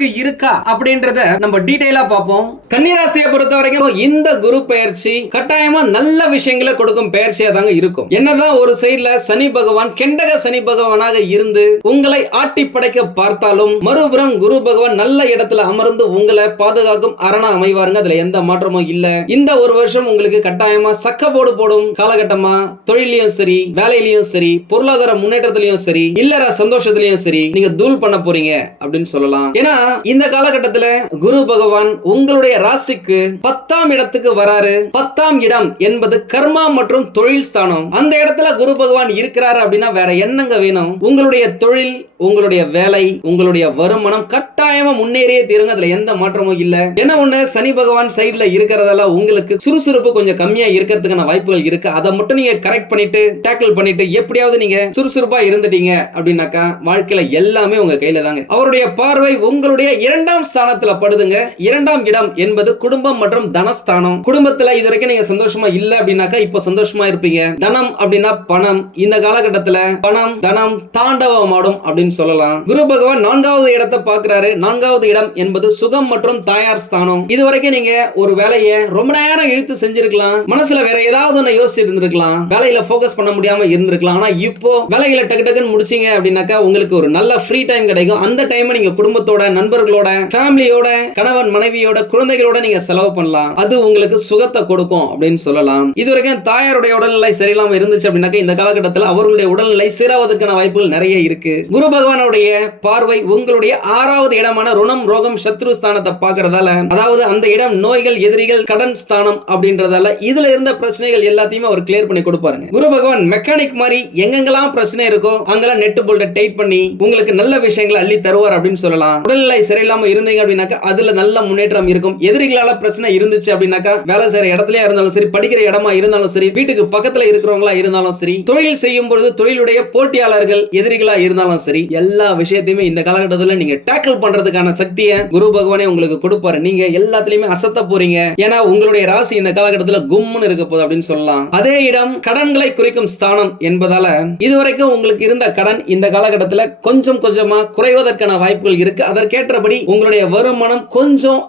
ராசிக்கு இருக்கா அப்படின்றத நம்ம டீடைலா பார்ப்போம். கன்னிராசியை பொறுத்த வரைக்கும் இந்த குரு பயிற்சி கட்டாயமா நல்ல விஷயங்களை கொடுக்கும் பயிற்சியா தாங்க இருக்கும். என்னதான் ஒரு சைடுல சனி பகவான் கெண்டக சனி பகவானாக இருந்து உங்களை ஆட்டி படைக்க பார்த்தாலும் மறுபுறம் குரு பகவான் நல்ல இடத்துல அமர்ந்து உங்களை பாதுகாக்கும் அரணா அமைவாருங்க. அதுல எந்த மாற்றமும் இல்ல. இந்த ஒரு வருஷம் உங்களுக்கு கட்டாயமா சக்கப்போடு போடும் காலகட்டமா. தொழிலையும் சரி வேலையிலயும் சரி பொருளாதார முன்னேற்றத்திலையும் சரி இல்லற சந்தோஷத்திலையும் சரி நீங்க தூள் பண்ண போறீங்க அப்படின்னு சொல்லலாம். ஏன்னா இந்த காலகட்டத்துல குரு பகவான் உங்களுடைய ராசிக்கு பத்தாம் இடத்துக்கு வராரு. பத்தாம் இடம் என்பது கர்மா மற்றும் தொழில் ஸ்தானம். அந்த இடத்துல குரு பகவான் இருக்கிறாரு அப்படின்னா வேற என்னங்க வேணும்? உங்களுடைய தொழில் உங்களுடைய வேலை உங்களுடைய வருமானம் கட்டாயமா முன்னேறியே தீருங்க. அதுல எந்த மாற்றமும் இல்ல. என்ன ஒண்ணு? சனி பகவான் சைட்ல இருக்கிறதால உங்களுக்கு சுறுசுறுப்பு கொஞ்சம் கம்மியா இருக்கிறதுக்கான வாய்ப்புகள் இருக்கு. அதை மட்டும் நீங்க கரெக்ட் பண்ணிட்டு டேக்கிள் பண்ணிட்டு எப்படியாவது நீங்க சுறுசுறுப்பா இருந்துட்டீங்க அப்படின்னாக்கா வாழ்க்கையில எல்லாமே உங்க கையில தாங்க. அவருடைய பார்வை உங்களுடைய இரண்டாம் ஸ்தானத்துல படுதுங்க. இரண்டாம் இடம் என்பது குடும்பம் மற்றும் தனஸ்தானம். குடும்பத்துல இது வரைக்கும் நீங்க சந்தோஷமா இல்ல அப்படின்னாக்கா இப்போ சந்தோஷமா இருப்பீங்க. தனம் அப்படின்னா பணம். இந்த காலகட்டத்துல பணம் தனம் தாண்டவமாடும் அப்படின்னு சொல்லலாம். குரு பகவான் நான்காவது இடத்தை பார்க்கிறாரு நான்காவது இடம் என்பது சுகம் மற்றும் தாயார் ஸ்தானம். இது வரைக்கும் நீங்க ஒரு வேலையை ரொம்ப நேரம் இழுத்து செஞ்சிருக்கலாம். மனசுல வேற ஏதாவது ஒண்ணு யோசிச்சு இருந்திருக்கலாம். வேலையில போக்கஸ் பண்ண முடியாம இருந்திருக்கலாம். ஆனா இப்போ வேலையில டக்கு டக்குன்னு முடிச்சீங்க அப்படின்னாக்கா உங்களுக்கு ஒரு நல்ல ஃப்ரீ டைம் கிடைக்கும். அந்த டைம் நீங்க குடும்பத்தோட நண்பர்களோட ஃபேமிலியோட கணவன் மனைவியோட குழந்தைகளோட நீங்க செலவு பண்ணலாம். அது உங்களுக்கு சுகத்தை கொடுக்கும் அப்படின்னு சொல்லலாம். இது வரைக்கும் தாயாருடைய உடல்நிலை சரியில்லாம இருந்துச்சு அப்படின்னாக்கா இந்த காலகட்டத்தில் அவர்களுடைய உடல்நிலை சீராவதற்கான வாய்ப்புகள் நிறைய இருக்கு. குரு பகவானுடைய பார்வை உங்களுடைய ஆறாவது இடமான ருணம் ரோகம் சத்ரு ஸ்தானத்தை பார்க்கறதால அதாவது அந்த இடம் நோய்கள் எதிரிகள் கடன் ஸ்தானம் அப்படின்றதால இதுல இருந்த பிரச்சனைகள் எல்லாத்தையுமே அவர் கிளியர் பண்ணி கொடுப்பாருங்க. குரு பகவான் மெக்கானிக் மாதிரி எங்கெங்கெல்லாம் பிரச்சனை இருக்கோ அங்கெல்லாம் நெட்டு போல்ட டைட் பண்ணி உங்களுக்கு நல்ல விஷயங்களை அள்ளி தருவார் அப்படின்னு சொல்லலாம். உடல்நிலை சரியில்லாம இருந்தீங்க அப்படின்னாக்கா அதுல நல்ல முன்னேற்றம் இருக்கும். எதிரிகளால பிரச்சனை இருந்துச்சு அப்படின்னாக்கா வேலை செய்யற இடத்துலயா இருந்தாலும் சரி படிக்கிற இடமா இருந்தாலும் சரி வீட்டுக்கு பக்கத்துல இருக்கிறவங்களா இருந்தாலும் சரி தொழில் செய்யும் பொழுது தொழிலுடைய போட்டியாளர்கள் எதிரிகளா இருந்தாலும் சரி எல்லா விஷயத்தையுமே இந்த காலகட்டத்தில் நீங்க டேக்கிள் பண்றதுக்கான சக்தியை குரு பகவானே உங்களுக்கு கொடுப்பாரு. நீங்க எல்லாத்துலயுமே அசத்த போறீங்க. ஏன்னா உங்களுடைய ராசி இந்த காலகட்டத்தில் கும்முன்னு இருக்க போகுது அப்படின்னு சொல்லலாம். அதே இடம் கடன்களை குறைக்கும் ஸ்தானம் என்பதால இதுவரைக்கும் உங்களுக்கு இருந்த கடன் இந்த காலகட்டத்தில் கொஞ்சம் கொஞ்சமா குறைவதற்கான வாய்ப்புகள் இருக்கு. அதற்கேற்றபடி உங்களுடைய வருமானம் கொஞ்சம்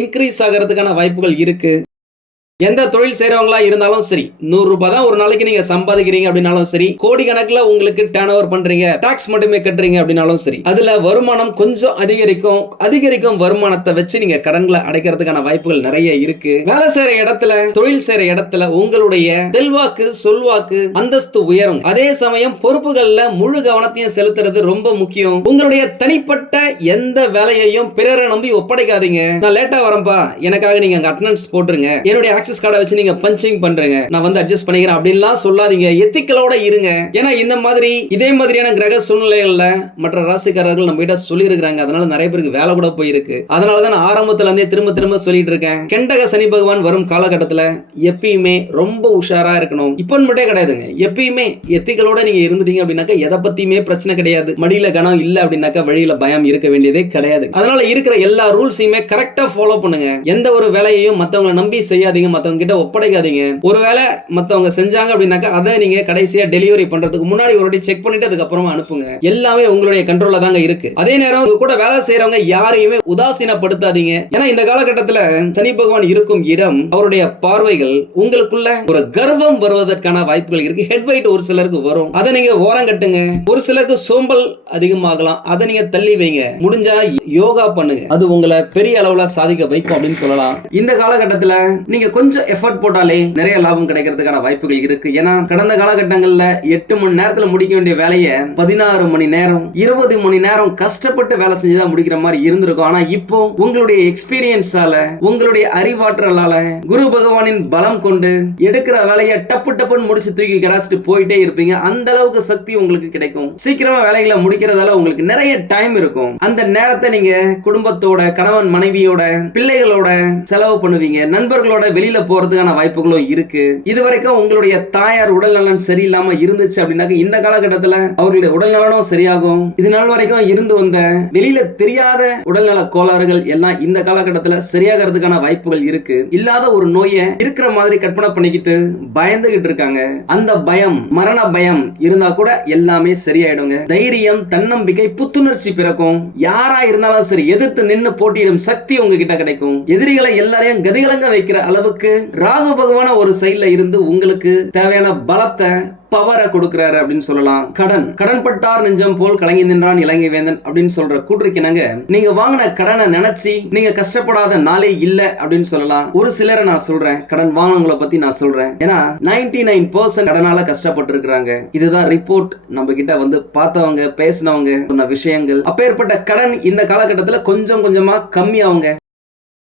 இன்க்ரீஸ் ஆகிறதுக்கான வாய்ப்புகள் இருக்கு. எந்த தொழில் செய்றவங்களா இருந்தாலும் சரி நூறு ரூபாய் தான் ஒரு நாளைக்கு நீங்க சம்பாதிக்கிறீங்க அப்படின்னாலும் சரி கோடி கணக்குல உங்களுக்கு டேர்ன் ஓவர் பண்றீங்க டாக்ஸ் மட்டுமே கட்டுறீங்க அப்படின்னாலும் சரி அதுல வருமானம் கொஞ்சம் அதிகரிக்கும் அதிகரிக்கும் வருமானத்தை வச்சு நீங்க கடன்களை அடைக்கிறதுக்கான வாய்ப்புகள் நிறைய இருக்கு. வேலை செய்யற இடத்துல தொழில் செய்யற இடத்துல உங்களுடைய செல்வாக்கு சொல்வாக்கு அந்தஸ்து உயரும். அதே சமயம் பொறுப்புகள்ல முழு கவனத்தையும் செலுத்துறது ரொம்ப முக்கியம். உங்களுடைய தனிப்பட்ட எந்த வேலையையும் பிறரை நம்பி ஒப்படைக்காதீங்க. நான் லேட்டா வரேன்ப்பா. எனக்காக நீங்க அங்க அட்டனன்ஸ் போட்டுருங்க. என்னுடைய ஆக்சஸ் கார்டை வச்சு நீங்க பஞ்சிங் பண்றீங்க. நான் வந்து அட்ஜஸ்ட் பண்ணிக்கிறேன். அப்படின்லாம் சொல்லாதீங்க. எத்திக்கலோட இருங்க. ஏன்னா இந்த மாதிரி இதே மாதிரியான கிரக சூழ்நிலைகள்ல மற்ற ராசிக்காரர்கள் நம்ம கிட்ட சொல்லியிருக்கிறாங்க. அதனால நிறைய பேருக்கு வேலை கூட போயிருக்கு. அதனால தான் நான் ஆரம்பத்துல இருந்தே திரும்ப திரும்ப சொல்லிட்டு இருக்கேன். கெண்டக சனி பகவான் வரும் காலகட்டத்துல எப்பயுமே ரொம்ப உஷாரா இருக்கணும். இப்போ மட்டும் கிடையாதுங்க. எப்பயுமே எத்திகளோட நீங்க இருந்துட்டீங்க அப்படின்னாக்கா எதை பத்தியுமே பிரச்சனை கிடையாது. மடியில கணம் இல்ல அப்படின்னாக்கா வழியில பயம் இருக்க வேண்டியதே கிடையாது. அதனால இருக்கிற எல்லா ரூல்ஸையுமே கரெக்டா ஃபாலோ பண்ணுங்க. எந்த ஒரு வேலையையும் மத்தவங்களை நம்பி செய்யாதீங்க. மற்றவங்க கிட்ட ஒப்படைக்காதீங்க. ஒருவேளை மற்றவங்க செஞ்சாங்க அப்படின்னாக்கா அதை நீங்க கடைசியா டெலிவரி பண்றதுக்கு முன்னாடி ஒரு வாட்டி செக் பண்ணிட்டு அதுக்கப்புறமா அனுப்புங்க. எல்லாமே உங்களுடைய கண்ட்ரோல்ல தாங்க இருக்கு. அதே நேரம் உங்க கூட வேலை செய்யறவங்க யாரையுமே உதாசீனப்படுத்தாதீங்க. ஏன்னா இந்த காலகட்டத்தில் சனி பகவான் இருக்கும் இடம் அவருடைய பார்வைகள் உங்களுக்குள்ள ஒரு கர்வம் வருவதற்கான வாய்ப்புகள் இருக்கு. ஹெட் வெயிட் ஒரு சிலருக்கு வரும். அதை நீங்க ஓரம் கட்டுங்க. ஒரு சிலருக்கு சோம்பல் அதிகமாகலாம். அதை நீங்க தள்ளி வைங்க. முடிஞ்சா யோகா பண்ணுங்க. அது உங்களை பெரிய அளவுல சாதிக்க வைக்கும் அப்படின்னு சொல்லலாம். இந்த காலகட்டத்துல நீங்க கொஞ்சம் கொஞ்சம் எஃபர்ட் போட்டாலே நிறைய லாபம் கிடைக்கிறதுக்கான வாய்ப்புகள் இருக்கு. ஏன்னா கடந்த காலகட்டங்கள்ல எட்டு மணி நேரத்துல முடிக்க வேண்டிய வேலையை பதினாறு மணி நேரம் இருபது மணி நேரம் கஷ்டப்பட்டு வேலை செஞ்சுதான் முடிக்கிற மாதிரி இருந்திருக்கும். ஆனா இப்போ உங்களுடைய எக்ஸ்பீரியன்ஸால உங்களுடைய அறிவாற்றலால குரு பகவானின் பலம் கொண்டு எடுக்கிற வேலையை டப்பு டப்புன்னு முடிச்சு தூக்கி கிடாச்சிட்டு போயிட்டே இருப்பீங்க. அந்த அளவுக்கு சக்தி உங்களுக்கு கிடைக்கும். சீக்கிரமா வேலைகளை முடிக்கிறதால உங்களுக்கு நிறைய டைம் இருக்கும். அந்த நேரத்தை நீங்க குடும்பத்தோட கணவன் மனைவியோட பிள்ளைகளோட செலவு பண்ணுவீங்க. நண்பர்களோட வெளியில போறதுக்கான வாய்ப்புகளும் இருக்கு. இது வரைக்கும் உங்களுடைய தாயார் உடல் நலன் சரியில்லாம இருந்துச்சு அப்படின்னாக்க இந்த காலகட்டத்துல அவர்களுடைய உடல் நலனும் சரியாகும். இது நாள் வரைக்கும் இருந்து வந்த வெளியில தெரியாத உடல்நல கோளாறுகள் எல்லாம் இந்த காலகட்டத்துல சரியாகிறதுக்கான வாய்ப்புகள் இருக்கு. இல்லாத ஒரு நோயை இருக்கிற மாதிரி கற்பனை பண்ணிக்கிட்டு பயந்துகிட்டு இருக்காங்க. அந்த பயம் மரண பயம் இருந்தா கூட எல்லாமே சரியாயிடுங்க. தைரியம் தன்னம்பிக்கை புத்துணர்ச்சி பிறக்கும். யாரா இருந்தாலும் சரி எதிர்த்து நின்று போட்டியிடும் சக்தி உங்ககிட்ட கிடைக்கும். எதிரிகளை எல்லாரையும் கதிகலங்க வைக்கிற அளவுக்கு ராகு பகவான ஒரு சைட்ல இருந்து உங்களுக்கு தேவையான பலத்தை பவரை கொடுக்கிறாரு அப்படின்னு சொல்லலாம். கடன். கடன் பட்டார் நெஞ்சம் போல் கலங்கி நின்றான் இலங்கை வேந்தன் அப்படின்னு சொல்ற கூற்றுக்கினாங்க நீங்க வாங்கின கடனை நினைச்சு நீங்க கஷ்டப்படாத நாளே இல்ல அப்படின்னு சொல்லலாம். ஒரு சிலரை நான் சொல்றேன். கடன் வாங்கினவங்கள பத்தி நான் சொல்றேன். ஏன்னா நைன்டி நைன் பர்சன்ட் கடனால கஷ்டப்பட்டு இருக்கிறாங்க இதுதான் ரிப்போர்ட் நம்ம கிட்ட வந்து பார்த்தவங்க பேசினவங்க சொன்ன விஷயங்கள். அப்பேற்பட்ட கடன் இந்த காலகட்டத்தில் கொஞ்சம் கொஞ்சமா கம்மியாவுங்க.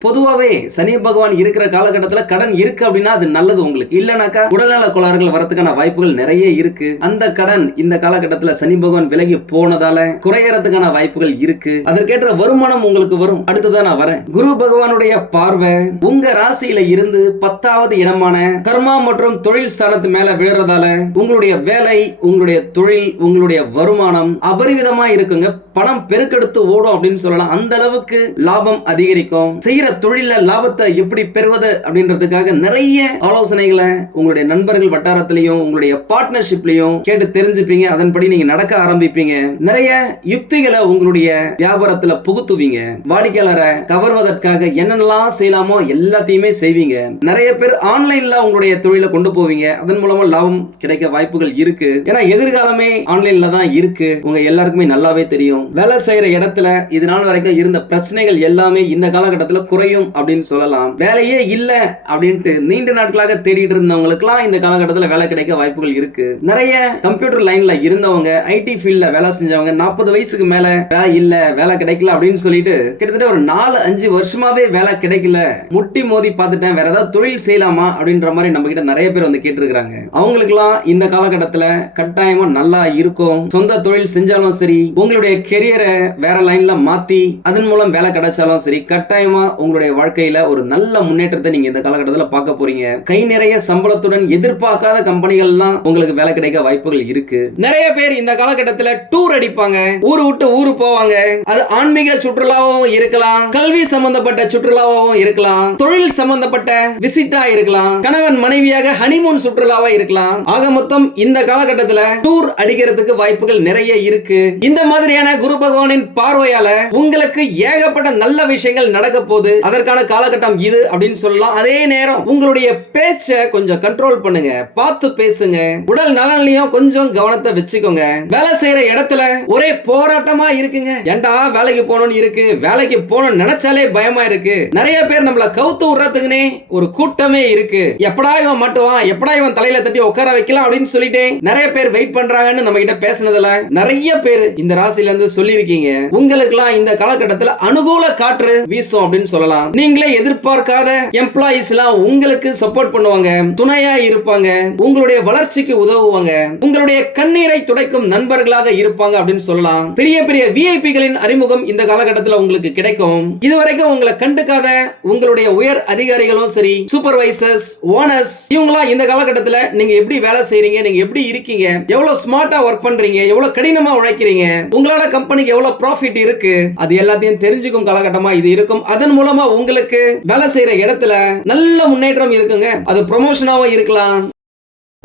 பொதுவாகவே சனி பகவான் இருக்கிற காலகட்டத்தில் கடன் இருக்கு அப்படின்னா அது நல்லது உங்களுக்கு. இல்லைனாக்கா உடல்நல கோளாறுகள் வரதுக்கான வாய்ப்புகள் நிறைய இருக்கு. அந்த கடன் இந்த காலகட்டத்தில் சனி பகவான் விலகி போனதால குறையறதுக்கான வாய்ப்புகள் இருக்கு. அதற்கேற்ற வருமானம் உங்களுக்கு வரும். அடுத்ததான் நான் வரேன். குரு பகவானுடைய பார்வை உங்க ராசியில இருந்து பத்தாவது இடமான கர்மா மற்றும் தொழில் ஸ்தானத்து மேல விழுறதால உங்களுடைய வேலை உங்களுடைய தொழில் உங்களுடைய வருமானம் அபரிவிதமா இருக்குங்க. பணம் பெருக்கெடுத்து ஓடும் அப்படின்னு சொல்லலாம். அந்த அளவுக்கு லாபம் அதிகரிக்கும். செய்யற தொழில லாபத்தை எப்படி பெறுவது அப்படின்றதுக்காக நிறைய ஆலோசனைகளை உங்களுடைய நண்பர்கள் வட்டாரத்திலையும் உங்களுடைய பார்ட்னர்ஷிப்லையும் கேட்டு தெரிஞ்சுப்பீங்க. அதன்படி நீங்க நடக்க ஆரம்பிப்பீங்க. நிறைய யுக்திகளை உங்களுடைய வியாபாரத்துல புகுத்துவீங்க. வாடிக்கையாளரை கவர்வதற்காக என்னென்னலாம் செய்யலாமோ எல்லாத்தையுமே செய்வீங்க. நிறைய பேர் ஆன்லைன்ல உங்களுடைய தொழிலை கொண்டு போவீங்க. அதன் மூலமா லாபம் கிடைக்க வாய்ப்புகள் இருக்கு. ஏன்னா எதிர்காலமே ஆன்லைன்ல தான் இருக்கு. உங்க எல்லாருக்குமே நல்லாவே தெரியும். வேலை செய்யற இடத்துல இது நாள் வரைக்கும் இருந்த பிரச்சனைகள் எல்லாமே இந்த காலகட்டத்தில் குறையும் அப்படின்னு சொல்லலாம். வேலையே இல்ல அப்படின்ட்டு நீண்ட நாட்களாக தேடிட்டு இருந்தவங்களுக்குலாம் இந்த காலகட்டத்தில் வேலை கிடைக்க வாய்ப்புகள் இருக்கு. நிறைய கம்ப்யூட்டர் லைன்ல இருந்தவங்க ஐடி ஃபீல்ட்ல வேலை செஞ்சவங்க நாற்பது வயசுக்கு மேல வேலை இல்ல வேலை கிடைக்கல அப்படின்னு சொல்லிட்டு கிட்டத்தட்ட ஒரு நாலு அஞ்சு வருஷமாவே வேலை கிடைக்கல. முட்டி மோதி பார்த்துட்டேன் வேற ஏதாவது தொழில் செய்யலாமா அப்படின்ற மாதிரி நம்ம கிட்ட நிறைய பேர் வந்து கேட்டிருக்காங்க அவங்களுக்குலாம் இந்த காலகட்டத்தில் கட்டாயமா நல்லா இருக்கும். சொந்த தொழில் செஞ்சாலும் சரி உங்களுடைய கெரியரை வேற லைன்ல மாத்தி அதன் மூலம் வேலை கிடைச்சாலும் சரி கட்டாயமா உங்களுடைய வாழ்க்கையில ஒரு நல்ல முன்னேற்றத்தை நீங்கள் இந்த காலகட்டத்தில் பார்க்க போறீங்க. கை நிறைய சம்பளத்துடன் எதிர்பார்க்காத கம்பெனிகள்லாம் உங்களுக்கு வேலை கிடைக்க வாய்ப்புகள் இருக்கு. நிறைய பேர் இந்த காலகட்டத்தில் டூர் அடிப்பாங்க. ஊர் விட்டு ஊர் போவாங்க. அது ஆன்மீக சுற்றுலாவும் இருக்கலாம். கல்வி சம்பந்தப்பட்ட சுற்றுலாவும் இருக்கலாம். தொழில் சம்பந்தப்பட்ட விசிட்டா இருக்கலாம். கணவன் மனைவியாக ஹனிமூன் சுற்றுலாவா இருக்கலாம். ஆக மொத்தம் இந்த காலகட்டத்தில் டூர் அடிக்கிறதுக்கு வாய்ப்புகள் நிறைய இருக்கு. இந்த மாதிரியான குரு பகவானின் பார்வையால உங்களுக்கு ஏகப்பட்ட நல்ல விஷயங்கள் நடக்க போகுது. அதற்கான காலகட்டம் இது அப்படின்னு சொல்லலாம். அதே நேரம் உங்களுடைய பேச்சை கொஞ்சம் கண்ட்ரோல் பண்ணுங்க. பார்த்து பேசுங்க. உடல் நலன்லயும் கொஞ்சம் கவனத்தை வச்சுக்கோங்க. வேலை செய்யற இடத்துல ஒரே போராட்டமா இருக்குங்க. ஏன்டா வேலைக்கு போகணும்னு இருக்கு? வேலைக்கு போகணும்னு நினைச்சாலே பயமா இருக்கு. நிறைய பேர் நம்மள கவுத்து விடுறதுக்குனே ஒரு கூட்டமே இருக்கு. எப்படா இவன் மட்டுவான்? எப்படா இவன் தலையில தட்டி உட்கார வைக்கலாம் அப்படின்னு சொல்லிட்டு நிறைய பேர் வெயிட் பண்றாங்கன்னு நம்ம கிட்ட பேசுனதுல நிறைய பேர் இந்த ராசியில இருந்து சொல்லியிருக்கீங்க. உங்களுக்குலாம் இந்த காலகட்டத்தில் அனுகூல காற்று வீசும் அப்படின்னு சொல்லலாம். நீங்களே எதிர்பார்க்காத எம்ப்ளாயிஸ் எல்லாம் உங்களுக்கு சப்போர்ட் பண்ணுவாங்க. துணையா இருப்பாங்க. உங்களுடைய வளர்ச்சிக்கு உதவுவாங்க. உங்களுடைய கண்ணீரை துடைக்கும் நண்பர்களாக இருப்பாங்க அப்படின்னு சொல்லலாம். பெரிய பெரிய விஐபிகளின் அறிமுகம் இந்த காலகட்டத்தில் உங்களுக்கு கிடைக்கும். இதுவரைக்கும் உங்களை கண்டுக்காத உங்களுடைய உயர் அதிகாரிகளும் சரி சூப்பர்வைசர்ஸ் ஓனர்ஸ் இவங்களாம் இந்த காலகட்டத்தில் நீங்க எப்படி வேலை செய்றீங்க நீங்க எப்படி இருக்கீங்க எவ்வளவு ஸ்மார்ட்டா ஒர்க் பண்றீங்க எவ்வளவு கடினமா உழைக்கிறீங்க உங்களால கம்பெனிக்கு எவ்வளவு ப்ராஃபிட் இருக்கு அது எல்லாத்தையும் தெரிஞ்சுக்கும் காலகட்டமா இது இருக்கும். அதன் மூலம் மூலமா உங்களுக்கு வேலை செய்யற இடத்துல நல்ல முன்னேற்றம் இருக்குங்க. அது ப்ரொமோஷனாவும் இருக்கலாம்.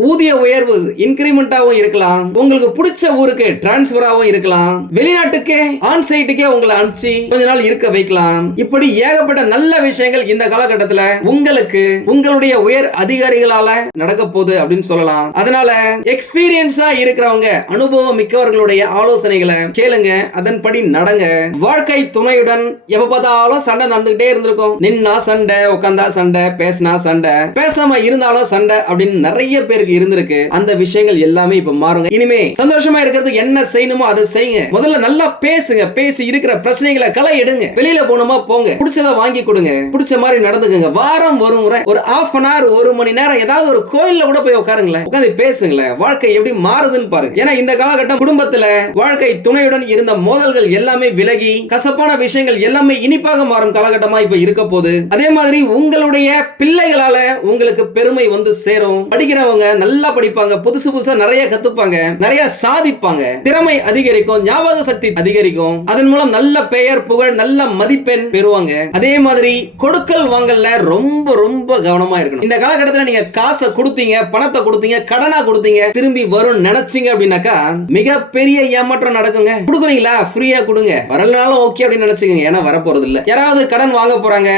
ஊதிய உயர்வு இன்கிரிமெண்டாவும் இருக்கலாம். உங்களுக்கு பிடிச்ச ஊருக்கு டிரான்ஸ்பராகவும் இருக்கலாம். வெளிநாட்டுக்கே ஆன் சைட்டுக்கே உங்களை அனுப்பிச்சு கொஞ்ச நாள் இருக்க வைக்கலாம். இப்படி ஏகப்பட்ட நல்ல விஷயங்கள் இந்த காலகட்டத்துல உங்களுக்கு உங்களுடைய உயர் அதிகாரிகளால நடக்க போகுது அப்படின்னு சொல்லலாம். அதனால எக்ஸ்பீரியன்ஸா இருக்கிறவங்க அனுபவம் மிக்கவர்களுடைய ஆலோசனைகளை கேளுங்க. அதன்படி நடங்க. வாழ்க்கை துணையுடன் எப்ப பார்த்தாலும் சண்டை நடந்துகிட்டே இருந்திருக்கும். நின்னா சண்டை உட்காந்தா சண்டை பேசினா சண்டை பேசாம இருந்தாலும் சண்டை அப்படின்னு நிறைய பேருக்கு இருந்திருக்கு. அந்த விஷயங்கள் எல்லாமே இப்ப மாறுங்க. இனிமே சந்தோஷமா இருக்கிறதுக்கு என்ன செய்யணுமோ அதை செய்யுங்க. முதல்ல நல்லா பேசுங்க. பேசி இருக்கிற பிரச்சனைகளை களை எடுங்க. வெளியில போகணுமா போங்க. பிடிச்சதை வாங்கி கொடுங்க. பிடிச்ச மாதிரி நடந்துக்குங்க. வாரம் ஒரு முறை ஒரு half அன் ஹவர் ஒரு மணி நேரம் ஏதாவது ஒரு கோயில்ல கூட போய் உட்காருங்களேன். உட்காந்து பேசுங்களேன். வாழ்க்கை எப்படி மாறுதுன்னு பாருங்க. ஏன்னா இந்த காலகட்டம் குடும்பத்துல வாழ்க்கை துணையுடன் இருந்த மோதல்கள் எல்லாமே விலகி கசப்பான விஷயங்கள் எல்லாமே இனிப்பாக மாறும் காலகட்டமா இப்ப இருக்க போகுது. அதே மாதிரி உங்களுடைய பிள்ளைகளால உங்களுக்கு பெருமை வந்து சேரும். படிக்கிறவங்க நல்லா படிப்பாங்க புதுசு புதுசா நிறைய கத்துப்பாங்க நிறைய சாதிப்பாங்க. திறமை அதிகரிக்கும் ஞாபக சக்தி அதிகரிக்கும். அதன் மூலம் நல்ல பெயர் புகழ் நல்ல மதிப்பெண் பெறுவாங்க. அதே மாதிரி கொடுக்கல் வாங்கல்ல ரொம்ப ரொம்ப கவனமா இருக்கணும். இந்த காலகட்டத்தில் நீங்க காசை கொடுத்தீங்க பணத்தை கொடுத்தீங்க கடனா கொடுத்தீங்க திரும்பி வரும் நினைச்சீங்க அப்படின்னாக்கா மிகப்பெரிய ஏமாற்றம் நடக்குங்க. கொடுக்குறீங்களா? ஃப்ரீயா கொடுங்க. வரலனாலும் ஓகே அப்படின்னு நினைச்சுக்கோங்க. ஏன்னா வரப்போறது இல்ல யாராவது கடன் வாங்க போறாங்க.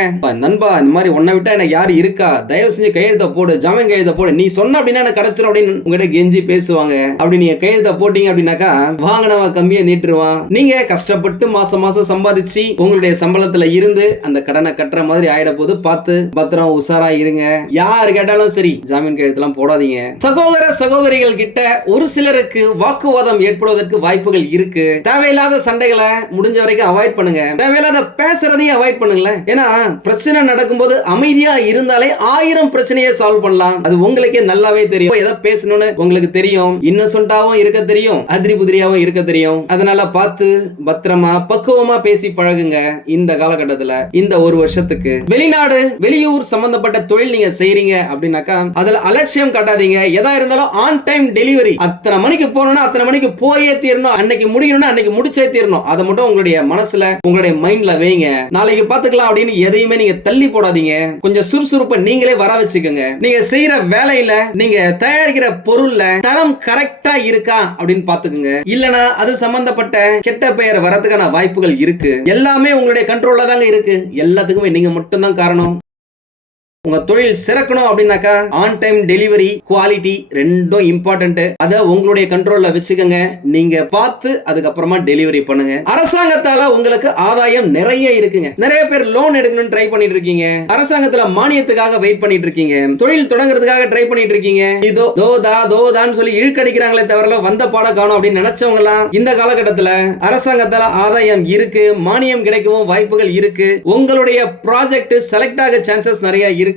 நண்பா இந்த மாதிரி உன்னை விட்டா எனக்கு யாரு இருக்கா? தயவு செஞ்சு கையெழுத்த போடு ஜாமீன் கையெழுத்த போடு. நீ சொன்ன அப்படின்னா எனக்கு அப்படின்னு உங்ககிட்ட கெஞ்சி பேசுவாங்க. அப்படி நீங்க கையெழுத்த போட்டீங்க அப்படின்னாக்கா வாங்கினவன் கம்மியா நீட்டுருவான். நீங்க கஷ்டப்பட்டு மாசம் மாசம் சம்பாதிச்சு உங்களுடைய சம்பளத்துல இருந்து அந்த கடனை கட்டுற மாதிரி ஆயிட போது பார்த்து பத்திரம் உஷாரா இருங்க. யாரு கேட்டாலும் சரி ஜாமீன் கையெழுத்தெல்லாம் போடாதீங்க. சகோதர சகோதரிகள் கிட்ட ஒரு சிலருக்கு வாக்குவாதம் ஏற்படுவதற்கு வாய்ப்புகள் இருக்கு. தேவையில்லாத சண்டைகளை முடிஞ்ச வரைக்கும் அவாய்ட் பண்ணுங்க. தேவையில்லாத பேசுறதையும் அவாய்ட் பண்ணுங்களேன். ஏன்னா பிரச்சனை நடக்கும்போது அமைதியா இருந்தாலே ஆயிரம் பிரச்சனையை சால்வ் பண்ணலாம். அது உங்களுக்கே நல்லாவே தெரியும். எதை பேசணும்னு உங்களுக்கு தெரியும். இன்னசென்ட்டாவும் இருக்க தெரியும். அதிரி புதிரியாவும் இருக்க தெரியும். அதனால பார்த்து பத்திரமா பக்குவமா பேசி பழகுங்க இந்த காலகட்டத்துல இந்த ஒரு வருஷத்துக்கு. வெளிநாடு வெளியூர் சம்பந்தப்பட்ட தொழில் நீங்க செய்றீங்க அப்படின்னாக்கா அதுல அலட்சியம் காட்டாதீங்க. எதா இருந்தாலும் ஆன் டைம் டெலிவரி அத்தனை மணிக்கு போகணும்னா அத்தனை மணிக்கு போயே தீரணும். அன்னைக்கு முடியணும்னா அன்னைக்கு முடிச்சே தீரணும். அதை மட்டும் உங்களுடைய மனசுல உங்களுடைய மைண்ட்ல வைங்க. நாளைக்கு பாத்துக்கலாம் அப்படின்னு எதையுமே நீங்க தள்ளி போடாதீங்க. கொஞ்சம் சுறுசுறுப்பை நீங்களே வர வச்சுக்கோங்க. நீங்க செய்யற வேலையில நீங்க தயாரிக்கிற பொருள்ல தரம் கரெக்டா இருக்கா அப்படின்னு பாத்துக்கோங்க இல்லனா அது சம்பந்தப்பட்ட கெட்ட பெயர் வரதுக்கான வாய்ப்புகள் இருக்கு. எல்லாமே உங்களுடைய கண்ட்ரோல்ல தாங்க இருக்கு. எல்லாத்துக்குமே நீங்க மட்டும்தான் காரணம். உங்க தொழில் சிறக்கணும் அப்படின்னாக்கா ஆன் டைம் டெலிவரி குவாலிட்டி ரெண்டும் இம்பார்ட்டன்ட் அதை உங்களுடைய கண்ட்ரோல்ல வச்சுக்கோங்க. நீங்க பார்த்து அதுக்கப்புறமா டெலிவரி பண்ணுங்க. அரசாங்கத்தால உங்களுக்கு ஆதாயம் நிறைய இருக்குங்க. நிறைய பேர் லோன் எடுக்கணும்னு ட்ரை பண்ணிட்டு இருக்கீங்க. அரசாங்கத்துல மானியத்துக்காக வெயிட் பண்ணிட்டு இருக்கீங்க. தொழில் தொடங்குறதுக்காக ட்ரை பண்ணிட்டு இருக்கீங்க. இதோ தோதா தோதான்னு சொல்லி இழுக்கடிக்கிறாங்களே தவிர வந்த பாடம் காணும் அப்படின்னு நினைச்சவங்க எல்லாம் இந்த காலகட்டத்துல அரசாங்கத்தால ஆதாயம் இருக்கு மானியம் கிடைக்கவும் வாய்ப்புகள் இருக்கு. உங்களுடைய ப்ராஜெக்ட் செலக்ட் ஆக சான்சஸ் நிறைய இருக்கு.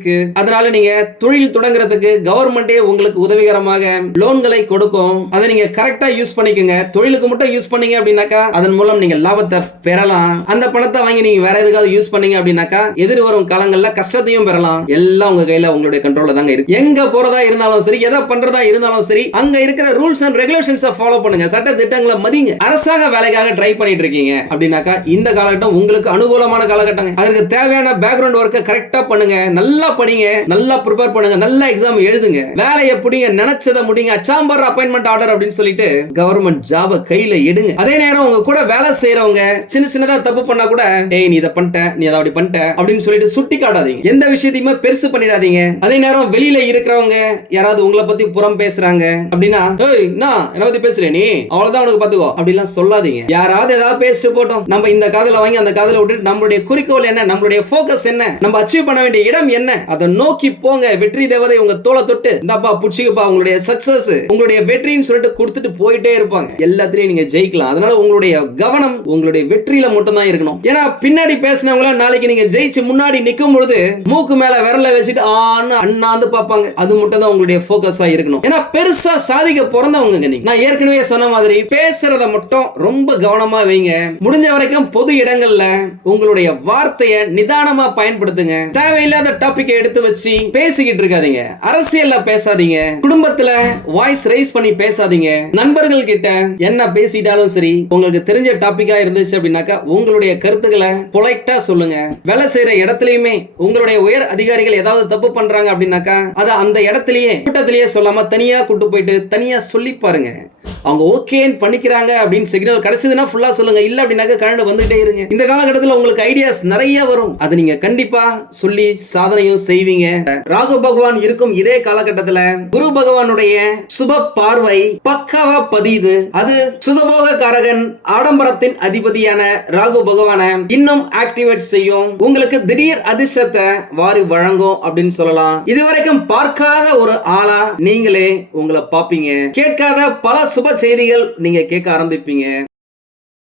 அதனால நீங்க தொழில் தொடங்குறதுக்கு கவர்மெண்டே உங்களுக்கு உதவிகரமாக லோன்களை கொடுக்கும். அதை நீங்க கரெக்டா யூஸ் பண்ணிக்கோங்க. தொழிலுக்கு மட்டும் யூஸ் பண்ணீங்க அப்படின்னாக்கா அதன் மூலம் நீங்க லாபத்தை பெறலாம். அந்த பணத்தை வாங்கி நீங்க வேற எதுக்காவது யூஸ் பண்ணீங்க அப்படின்னாக்கா எதிர் வரும் காலங்கள்ல கஷ்டத்தையும் பெறலாம். எல்லாம் உங்க கையில உங்களுடைய கண்ட்ரோல தாங்க இருக்கு. எங்க போறதா இருந்தாலும் சரி எதை பண்றதா இருந்தாலும் சரி அங்க இருக்கிற ரூல்ஸ் அண்ட் ரெகுலேஷன்ஸை ஃபாலோ பண்ணுங்க. சட்ட திட்டங்களை மதிங்க. அரசாங்க வேலைக்காக ட்ரை பண்ணிட்டு இருக்கீங்க அப்படின்னாக்கா இந்த காலகட்டம் உங்களுக்கு அனுகூலமான காலகட்டம் அதற்கு தேவையான பேக்ரவுண்ட் ஒர்க்கை கரெக்டா பண்ணுங்க. நல்ல நல்லா படிங்க நல்லா ப்ரிப்பேர் பண்ணுங்க நல்லா எக்ஸாம் எழுதுங்க. வேலையை பிடிங்க நினைச்சதை முடிங்க சாம்பர் அப்பாயின்மெண்ட் ஆர்டர் அப்படின்னு சொல்லிட்டு கவர்மெண்ட் ஜாப கையில எடுங்க. அதே நேரம் உங்க கூட வேலை செய்யறவங்க சின்ன சின்னதா தப்பு பண்ணா கூட டேய் நீ இதை பண்ணிட்ட நீ அதை அப்படி பண்ணிட்ட அப்படின்னு சொல்லிட்டு சுட்டி காட்டாதீங்க எந்த விஷயத்தையுமே பெருசு பண்ணிடாதீங்க. அதே நேரம் வெளியில இருக்கிறவங்க யாராவது உங்களை பத்தி புறம் பேசுறாங்க அப்படின்னா ஏய் என்ன என்ன பத்தி பேசுற நீ? அவ்வளவுதான் உனக்கு பாத்துக்கோ அப்படிலாம் சொல்லாதீங்க. யாராவது ஏதாவது பேசிட்டு போட்டோம் நம்ம இந்த காதல வாங்கி அந்த காதல விட்டுட்டு நம்மளுடைய குறிக்கோள் என்ன நம்மளுடைய ஃபோக்கஸ் என்ன நம்ம அச்சீவ் பண்ண வேண்டிய இடம் என்ன என்ன? அதை நோக்கி போங்க. வெற்றி தேவதை உங்க தோலை தொட்டு. இந்தாப்பா புடிச்சுக்கப்பா உங்களுடைய சக்சஸ் உங்களுடைய வெற்றின்னு சொல்லிட்டு கொடுத்துட்டு போயிட்டே இருப்பாங்க. எல்லாத்திலையும் நீங்க ஜெயிக்கலாம். அதனால உங்களுடைய கவனம் உங்களுடைய வெற்றியில மட்டும் தான் இருக்கணும். ஏன்னா பின்னாடி பேசினவங்கள நாளைக்கு நீங்க ஜெயிச்சு முன்னாடி நிக்கும் பொழுது மூக்கு மேல விரல வச்சுட்டு ஆன்னு அண்ணாந்து பார்ப்பாங்க. அது மட்டும் தான் உங்களுடைய போக்கஸா இருக்கணும். ஏன்னா பெருசா சாதிக்க பிறந்தவங்க நீங்க. நான் ஏற்கனவே சொன்ன மாதிரி பேசுறத மட்டும் ரொம்ப கவனமா வைங்க. முடிஞ்ச வரைக்கும் பொது இடங்கள்ல உங்களுடைய வார்த்தையை நிதானமா பயன்படுத்துங்க. தேவையில்லாத டாபிக் டாபிக்கை எடுத்து வச்சு பேசிக்கிட்டு இருக்காதீங்க. அரசியல்ல பேசாதீங்க. குடும்பத்துல வாய்ஸ் ரைஸ் பண்ணி பேசாதீங்க. நண்பர்கள் கிட்ட என்ன பேசிட்டாலும் சரி உங்களுக்கு தெரிஞ்ச டாபிக்கா இருந்துச்சு அப்படின்னாக்கா உங்களுடைய கருத்துக்களை பொலைட்டா சொல்லுங்க. வேலை செய்யற இடத்துலயுமே உங்களுடைய உயர் அதிகாரிகள் ஏதாவது தப்பு பண்றாங்க அப்படின்னாக்கா அதை அந்த இடத்துலயே கூட்டத்திலேயே சொல்லாம தனியா கூட்டு போயிட்டு தனியா சொல்லி பாருங்க. அவங்க ஓகேன்னு பண்ணிக்கிறாங்க அப்படின்னு சிக்னல் கிடைச்சதுன்னா ஃபுல்லா சொல்லுங்க. இல்ல அப்படின்னாக்க கரண்ட் வந்துட்டே இருங்க. இந்த காலகட்டத்தில் உங்களுக்கு ஐடியாஸ் நிறைய வரும். அதை நீங்க கண்டிப்பா சொல்லி சாதனையும் செய்வீங்க. ராகு பகவான் இருக்கும் இதே காலகட்டத்துல குரு பகவானுடைய சுப பார்வை பக்காவா பதியுது. அது சுகபோக காரகன் ஆடம்பரத்தின் அதிபதியான ராகு பகவான இன்னும் ஆக்டிவேட் செய்யும். உங்களுக்கு திடீர் அதிர்ஷ்டத்தை வாரி வழங்கும் அப்படின்னு சொல்லலாம். இதுவரைக்கும் பார்க்காத ஒரு ஆளா நீங்களே உங்களை பாப்பீங்க கேட்காத பல சுப செய்திகள் நீங்க கேட்க ஆரம்பிப்பீங்க.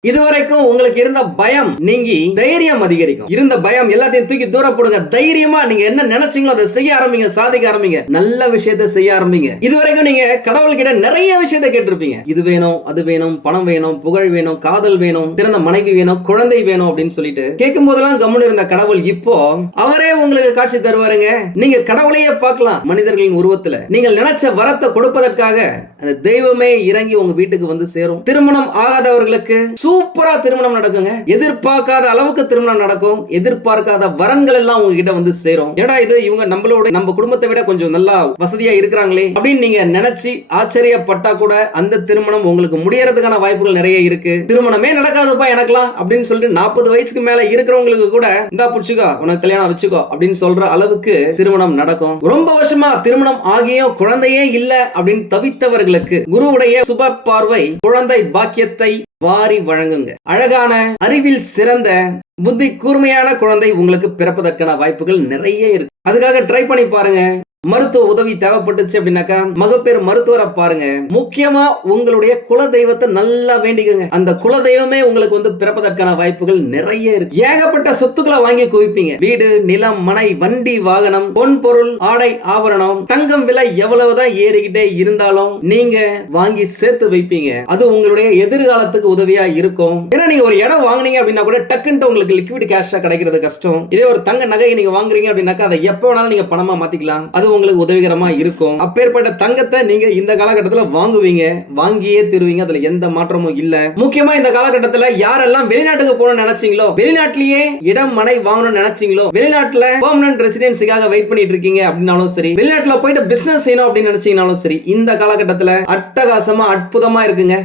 இதுவரைக்கும் உங்களுக்கு இருந்த பயம் நீங்கி தைரியம் அதிகரிக்கும். இருந்த பயம் எல்லாத்தையும் தூக்கி தூர போடுங்க. தைரியமா நீங்க என்ன நினைச்சீங்களோ அதை செய்ய ஆரம்பிங்க சாதிக்க ஆரம்பிங்க. நல்ல விஷயத்த செய்ய ஆரம்பிங்க. இதுவரைக்கும் நீங்க கடவுள் கிட்ட நிறைய விஷயத்தை கேட்டிருப்பீங்க. இது வேணும் அது வேணும் பணம் வேணும் புகழ் வேணும் காதல் வேணும் சிறந்த மனைவி வேணும் குழந்தை வேணும் அப்படின்னு சொல்லிட்டு கேட்கும் போதெல்லாம் கம்முன்னு இருந்த கடவுள் இப்போ அவரே உங்களுக்கு காட்சி தருவாருங்க. நீங்க கடவுளையே பார்க்கலாம் மனிதர்களின் உருவத்துல. நீங்கள் நினைச்ச வரத்தை கொடுப்பதற்காக அந்த தெய்வமே இறங்கி உங்க வீட்டுக்கு வந்து சேரும். திருமணம் ஆகாதவர்களுக்கு சூப்பரா திருமணம் நடக்குங்க. எதிர்பார்க்காத அளவுக்கு திருமணம் நடக்கும். எதிர்பார்க்காத வரன்கள் எல்லாம் உங்ககிட்ட வந்து சேரும். ஏடா இது இவங்க நம்மளோட நம்ம குடும்பத்தை விட கொஞ்சம் நல்லா வசதியா இருக்கிறாங்களே அப்படின்னு நீங்க நினைச்சு ஆச்சரியப்பட்டா கூட அந்த திருமணம் உங்களுக்கு முடியறதுக்கான வாய்ப்புகள் நிறைய இருக்கு. திருமணமே நடக்காதுப்பா எனக்குலாம் அப்படின்னு சொல்லிட்டு நாற்பது வயசுக்கு மேல இருக்கிறவங்களுக்கு கூட இந்தா புடிச்சுக்கோ உனக்கு கல்யாணம் வச்சுக்கோ அப்படின்னு சொல்ற அளவுக்கு திருமணம் நடக்கும். ரொம்ப வருஷமா திருமணம் ஆகியும் குழந்தையே இல்ல அப்படின்னு தவித்தவர்களுக்கு குருவுடைய சுப பார்வை குழந்தை பாக்கியத்தை வாரி வழங்குங்க. அழகான அறிவில் சிறந்த புத்தி கூர்மையான குழந்தை உங்களுக்கு பிறப்பதற்கான வாய்ப்புகள் நிறைய இருக்கு. அதுக்காக ட்ரை பண்ணி பாருங்க. மருத்துவ உதவி தேவைப்பட்டுச்சு அப்படின்னாக்கா மகப்பேறு மருத்துவரை பாருங்க. முக்கியமா உங்களுடைய குல தெய்வத்தை நல்லா வேண்டிக்கோங்க. அந்த குல தெய்வமே உங்களுக்கு வந்து பிறப்பதற்கான வாய்ப்புகள் நிறைய இருக்கு. ஏகப்பட்ட சொத்துக்களை வாங்கி குவிப்பீங்க. வீடு நிலம் மனை வண்டி வாகனம் பொன் பொருள் ஆடை ஆபரணம் தங்கம் விலை எவ்வளவுதான் ஏறிக்கிட்டே இருந்தாலும் நீங்க வாங்கி சேர்த்து வைப்பீங்க. அது உங்களுடைய எதிர்காலத்துக்கு உதவியா இருக்கும். ஏன்னா நீங்க ஒரு இடம் வாங்குனீங்க அப்படின்னா கூட டக்குன்ட்டு உங்களுக்கு லிக்விட் கேஷா கிடைக்கிறது கஷ்டம். இதே ஒரு தங்க நகையை நீங்க வாங்குறீங்க அப்படின்னாக்கா அதை எப்போ வேணாலும் நீங்க பணமா மாத்திக்கலாம். அது உங்களுக்கு உதவிகரமா இருக்கும். அப்பேற்பட்ட தங்கத்தை நீங்க இந்த காலகட்டத்தில் வாங்குவீங்க. வாங்கியே தருவீங்க. அதுல எந்த மாற்றமும் இல்ல. முக்கியமா இந்த காலகட்டத்துல யாரெல்லாம் வெளிநாட்டுக்கு போகணும்னு நினைச்சீங்களோ வெளிநாட்டிலேயே இடம் மனை வாங்கணும்னு நினைச்சீங்களோ வெளிநாட்டுல பெர்மனன்ட் ரெசிடென்சிக்காக வெயிட் பண்ணிட்டு இருக்கீங்க அப்படின்னாலும் சரி வெளிநாட்டில் போயிட்டு பிசினஸ் செய்யணும் அப்படின்னு நினைச்சீங்கனாலும் சரி இந்த காலகட்டத்துல அட்டகாசமா அற்புதமா இருக்குங்க.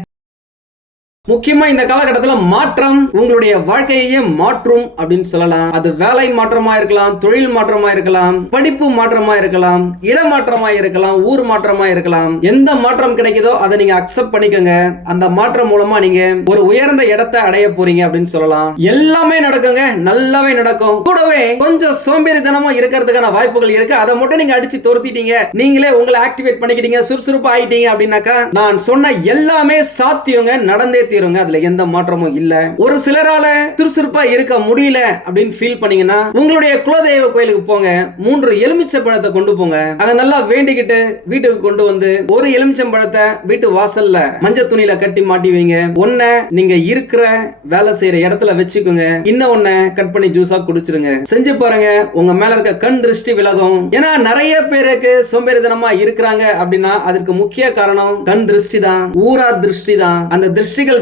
முக்கியமா இந்த காலகட்டத்தில் மாற்றம் உங்களுடைய வாழ்க்கையே மாற்றும் அப்படின்னு சொல்லலாம். அது வேலை மாற்றமா இருக்கலாம் தொழில் மாற்றமா இருக்கலாம் படிப்பு மாற்றமா இருக்கலாம் இடமாற்றமா இருக்கலாம் ஊர் மாற்றமா இருக்கலாம். எந்த மாற்றம் கிடைக்குதோ அதை நீங்க அக்செப்ட் பண்ணிக்கோங்க. அந்த மாற்றம் மூலமா நீங்க ஒரு உயர்ந்த இடத்தை அடைய போறீங்க அப்படின்னு சொல்லலாம். எல்லாமே நடக்குங்க நல்லாவே நடக்கும். கூடவே கொஞ்சம் சோம்பேறித்தனமா இருக்கிறதுக்கான வாய்ப்புகள் இருக்கு. அதை மட்டும் நீங்க அடிச்சு துரத்திட்டீங்க. நீங்களே உங்களை ஆக்டிவேட் பண்ணிக்கிட்டீங்க சுறுசுறுப்பா ஆயிட்டீங்க அப்படின்னாக்கா நான் சொன்ன எல்லாமே சாத்தியங்க நடந்தே தீருங்க அதுல எந்த மாற்றமும் இல்ல. ஒரு சிலரால சுறுசுறுப்பா இருக்க முடியல அப்படின்னு ஃபீல் பண்ணீங்கன்னா உங்களுடைய குலதெய்வ கோயிலுக்கு போங்க மூன்று எலுமிச்சை பழத்தை கொண்டு போங்க. அத நல்லா வேண்டிக்கிட்டு வீட்டுக்கு கொண்டு வந்து ஒரு எலுமிச்சம்பழத்தை வீட்டு வாசல்ல மஞ்சள் துணியில கட்டி மாட்டி வைங்க. ஒன்ன நீங்க இருக்கிற வேலை செய்யற இடத்துல வச்சுக்கோங்க. இன்னும் ஒன்ன கட் பண்ணி ஜூஸா குடிச்சிருங்க. செஞ்சு பாருங்க உங்க மேல இருக்க கண் திருஷ்டி விலகும். ஏன்னா நிறைய பேருக்கு சோம்பேறித்தனமா இருக்கிறாங்க அப்படின்னா அதற்கு முக்கிய காரணம் கண் திருஷ்டி தான் ஊரா திருஷ்டி தான் அந்த திருஷ்டிகள்